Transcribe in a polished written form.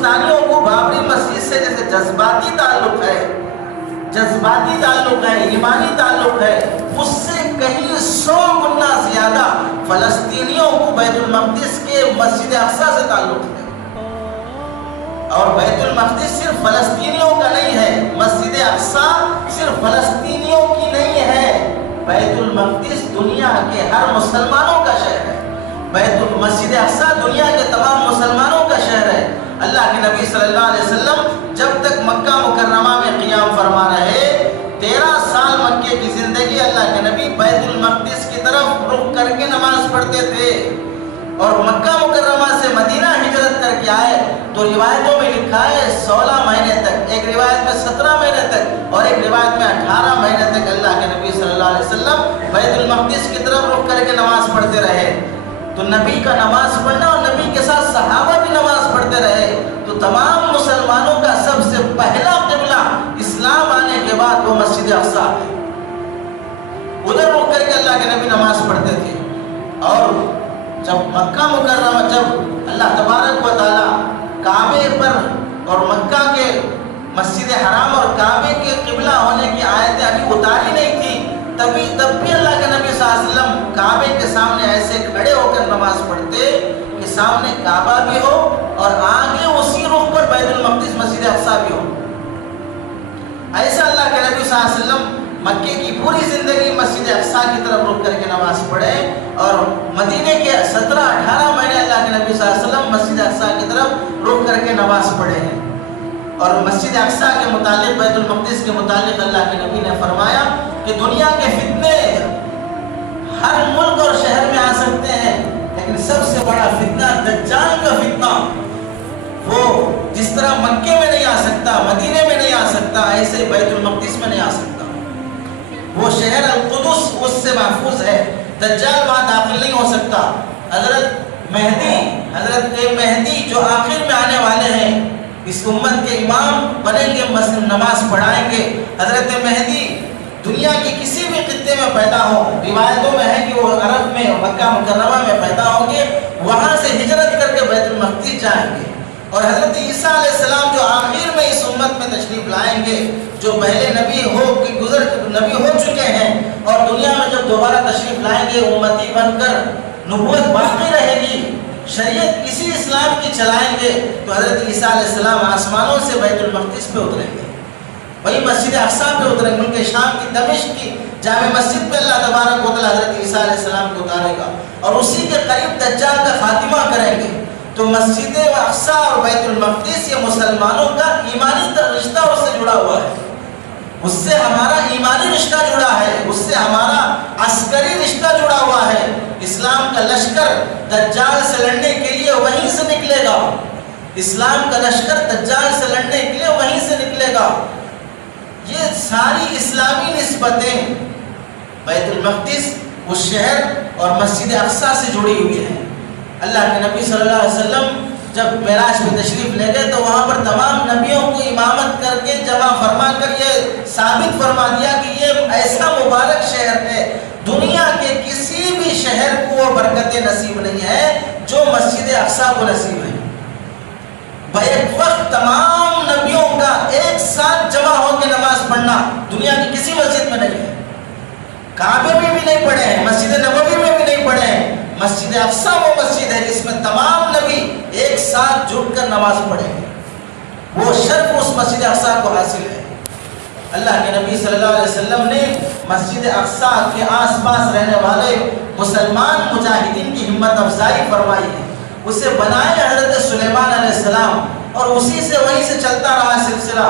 ہندوستانیوں کو بابری مسجد سے جیسے جذباتی تعلق ہے، ایمانی تعلق ہے، اس سے کہیں 100 گنا زیادہ فلسطینیوں کو بیت المقدس کے مسجد اقصی سے تعلق ہے۔ اور بیت المقدس صرف فلسطینیوں کا نہیں ہے، مسجد اقصی صرف فلسطینیوں کی نہیں ہے، بیت المقدس دنیا کے ہر مسلمانوں کا شہر ہے۔ مسجد اقصی دنیا کے تمام مسلمانوں کا شہر ہے۔ اللہ کے نبی صلی اللہ علیہ وسلم جب تک مکہ مکرمہ میں قیام فرما رہے، 13 سال مکے کی زندگی اللہ کے نبی بیت المقدس کی طرف رخ کر کے نماز پڑھتے تھے، اور مکہ مکرمہ سے مدینہ ہجرت کر کے آئے تو روایتوں میں لکھا ہے 16 مہینے تک، ایک روایت میں 17 مہینے تک اور ایک روایت میں 18 مہینے تک اللہ کے نبی صلی اللہ علیہ وسلم بیت المقدس کی طرف رخ کر کے نماز پڑھتے رہے۔ تو نبی کا نماز پڑھنا اور نبی کے ساتھ صحابہ بھی نماز پڑھتے رہے، تو تمام مسلمانوں کا سب سے پہلا قبلہ اسلام آنے کے بعد وہ مسجد اقصی ہے، ادھر رک کر کے اللہ کے نبی نماز پڑھتے تھے۔ اور جب مکہ مکرمہ، جب اللہ تبارک و تعالی کعبے پر اور مکہ کے مسجد حرام اور کعبے کے قبلہ ہونے کی آیتیں ابھی اتاری نہیں تھی، تب بھی اللہ کے نبی صلی اللہ علیہ وسلم کعبے کے سامنے ایسے کھڑے ہو کر نماز پڑھتے کہ سامنے کعبہ بھی ہو اور آگے اسی رخ پر بیت المقدس مسجد اقصی بھی ہو۔ ایسا اللہ کے نبی صلی اللہ علیہ وسلم مکے کی پوری زندگی مسجد اقصی کی طرف رخ کر کے نماز پڑھے، اور مدینے کے 17-18 مہینے اللہ کے نبی صلی اللہ علیہ وسلم مسجد اقصی کی طرف رخ کر کے نماز پڑھے ہیں۔ اور مسجد اقصی کے متعلق، بیت المقدس کے متعلق اللہ کے نبی نے فرمایا کہ دنیا کے فتنے ہر ملک اور شہر میں آ سکتے ہیں، لیکن سب سے بڑا فتنہ دجال کا فتنہ، وہ جس طرح مکے میں نہیں آ سکتا، مدینے میں نہیں آ سکتا، ایسے بیت المقدس میں نہیں آ سکتا۔ وہ شہر القدس اس سے محفوظ ہے، دجال وہاں داخل نہیں ہو سکتا۔ حضرت مہدی جو آخر میں آنے والے ہیں، اس امت کے امام بنیں گے، نماز پڑھائیں گے۔ حضرت مہدی دنیا کے کسی بھی خطے میں پیدا ہو، روایتوں میں ہے کہ وہ عرب میں مکہ مکرمہ میں پیدا ہوں گے، وہاں سے ہجرت کر کے بیت المقدس جائیں گے۔ اور حضرت عیسیٰ علیہ السلام جو آخر میں اس امت میں تشریف لائیں گے، جو پہلے نبی ہو چکے ہیں، اور دنیا میں جب دوبارہ تشریف لائیں گے امتی بن کر، نبوت باقی رہے گی، شریعت اسی اسلام کی چلائیں گے، تو حضرت عیسیٰ علیہ السلام آسمانوں سے بیت المقدس پہ اتریں گے، وہی مسجد اقصی پہ اتریں گے، ان کے شام کی دمشق کی جامع مسجد پہ اللہ تبارک و تعالی حضرت عیسیٰ علیہ السلام کو اتارے گا، اور اسی کے قریب دجال کا خاتمہ کریں گے۔ تو مسجد اقصی اور بیت المقدس یہ مسلمانوں کا ایمانی رشتہ اس سے جڑا ہوا ہے، اس سے ہمارا ایمانی رشتہ جڑا ہے، اس سے ہمارا عسکری رشتہ جڑا ہوا ہے۔ اسلام کا لشکر دجال سے لڑنے کے لیے وہیں سے نکلے گا، اسلام کا لشکر دجال سے لڑنے کے لیے وہیں سے نکلے گا۔ یہ ساری اسلامی نسبتیں بیت المقدس اس شہر اور مسجد اقصی سے جڑی ہوئی ہیں۔ اللہ کے نبی صلی اللہ علیہ وسلم جب معراج میں تشریف لے گئے تو وہاں پر تمام نبیوں کو امامت کر کے جمع فرما کر یہ ثابت فرما دیا کہ یہ ایسا مبارک شہر ہے، دنیا کے کسی بھی شہر کو وہ برکتیں نصیب نہیں ہے جو مسجد اقصی کو نصیب ہے۔ بیک وقت تمام نبیوں کا ایک ساتھ جمع ہو کے نماز پڑھنا دنیا کی کسی مسجد میں نہیں ہے، کعبے میں بھی نہیں پڑھے ہیں، مسجد نبوی میں بھی نہیں پڑھے ہیں۔ مسجد اقصی وہ مسجد ہے جس میں تمام نبی ایک ساتھ جٹ کر نماز پڑھیں گے، وہ شرف اس مسجد اقصی کو حاصل ہے۔ اللہ کے نبی صلی اللہ علیہ وسلم نے مسجد اقصی کے آس پاس رہنے والے مسلمان مجاہدین کی ہمت افزائی فرمائی ہے، اسے بنائے حضرت سلیمان علیہ السلام، اور اسی سے وہیں سے چلتا رہا سلسلہ۔